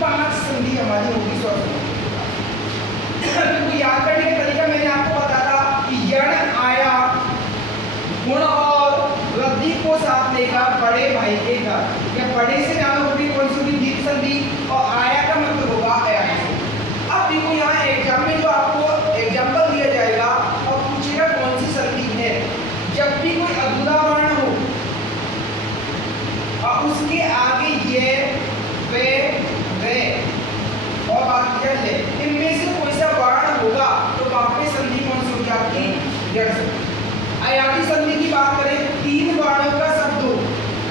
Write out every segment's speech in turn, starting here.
पांच संधि हमारी होगी स्वर संधि। तो याद करने का तरीका मैंने आपको बताया कि यण आया गुण और वृद्धि को साथ लेकर बड़े भाई के घर या बड़े से ज्यादा होगी कौन सी होगी दीर्घ संधि और आया का मतलब होगा अयान संधि। अब देखो यहाँ एग्जाम में जो आपको एग्जाम्पल दिया जाएगा और पूछेगा कौन सी संधि है। जब भी कोई अधूरा वर्ण हो और उसके आगे ये वे वे और बाकी ले इनमें से कोई सा वर्ण होगा तो वहां पे संधि कौन सी होगी आपकी जड़ संधि। अयानी संधि की बात करें तीन वर्णों का शब्द हो,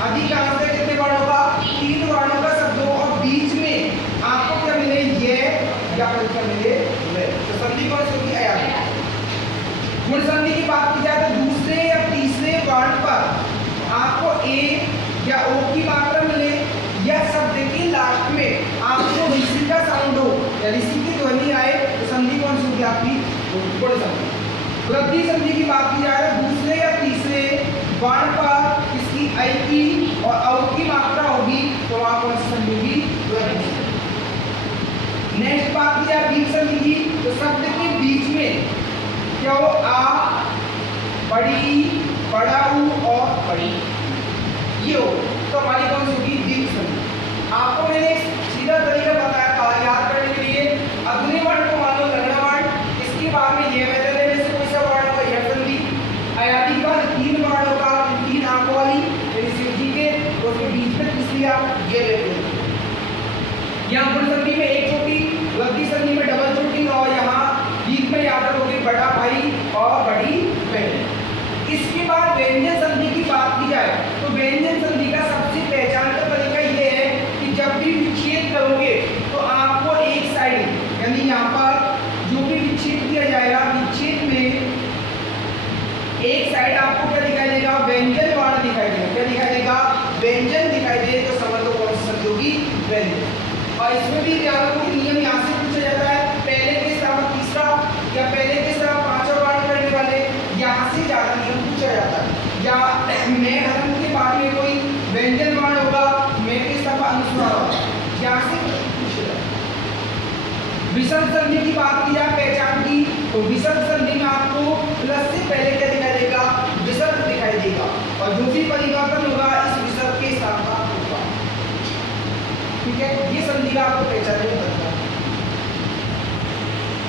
अधिकांश में कितने वर्णों का तीन वर्णों का शब्द हो और बीच में आपको क्या मिले ये या फिर क्या मिले वे, तो संधि कौन सी होगी अयानी। गुण संधि की बात की जाए तो दूसरे या तीसरे वर्ण पर आपको ए या ओ की मात्रा मिले या शब्द के लास्ट में आपको ऋषि का साउंड हो या ऋषि की ध्वनि आए तो संधि कौन सी होगी आपकी गुण संधि। वृद्धि संधि की बात की जाए तो दूसरे या तीसरे वर्ण पर इसकी ऐ की और औ की मात्रा होगी तो वहां कौन सी संधि होगी वृद्धि संधि। नेक्स्ट बात की जाए दीर्घ संधि की तो शब्द के बीच में क्या हो आ बड़ी बड़ा ऊ और बड़ी ये हो तो हमारी कौन सी होगी दीर्घ संधि। आपको मैंने सीधा तरीका बताया था याद करने के लिए अग्नि वर्ण को मान लो लगना वर्ण इसके बाद में ये मेथड है जैसे कोई सा वर्ण होगा यह संधि अयानी का तीन वर्ण होगा तीन आंखों वाली सिद्धि के तो उसके बीच में तीसरी आप ये लेते यहाँ गुण संधि में एक चोटी वृद्धि संधि में डबल चोटी और यहाँ बीच में याद होगी बड़ा भाई और बड़ी बहन। इसके बाद व्यंजन संधि की बात की जाए तो व्यंजन संधि का सबसे पहचान का तरीका ये है कि जब भी विच्छेद करोगे तो आपको एक साइड यानी यहाँ पर जो भी विच्छेद किया जाएगा विच्छेद में एक साइड आपको क्या दिखाई देगा व्यंजन वर्ण दिखाई देगा। क्या दिखाई देगा व्यंजन दिखाई दे तो समझ लो कौन सी संधि होगी व्यंजन। और इसमें भी नियम यहाँ से पूछा जाता है पहले के स्थान तीसरा या पहले के स्थान पांचवा वर्ण करने वाले यहाँ से ज्यादा नियम पूछा जाता है। या मैं धर्म के बाद में कोई व्यंजन वर्ण होगा मैं के स्थान पर अनुस्वार होगा यहाँ से पूछा जाता है। विसर्ग संधि की बात की जाए पहचान की तो विसर्ग संधि में आपको प्लस से पहले क्या दिखाई देगा विसर्ग दिखाई देगा और जो भी परिवर्तन होगा इस विसर्ग के स्थान पर होगा। ठीक है ये संधि का आपको पहचान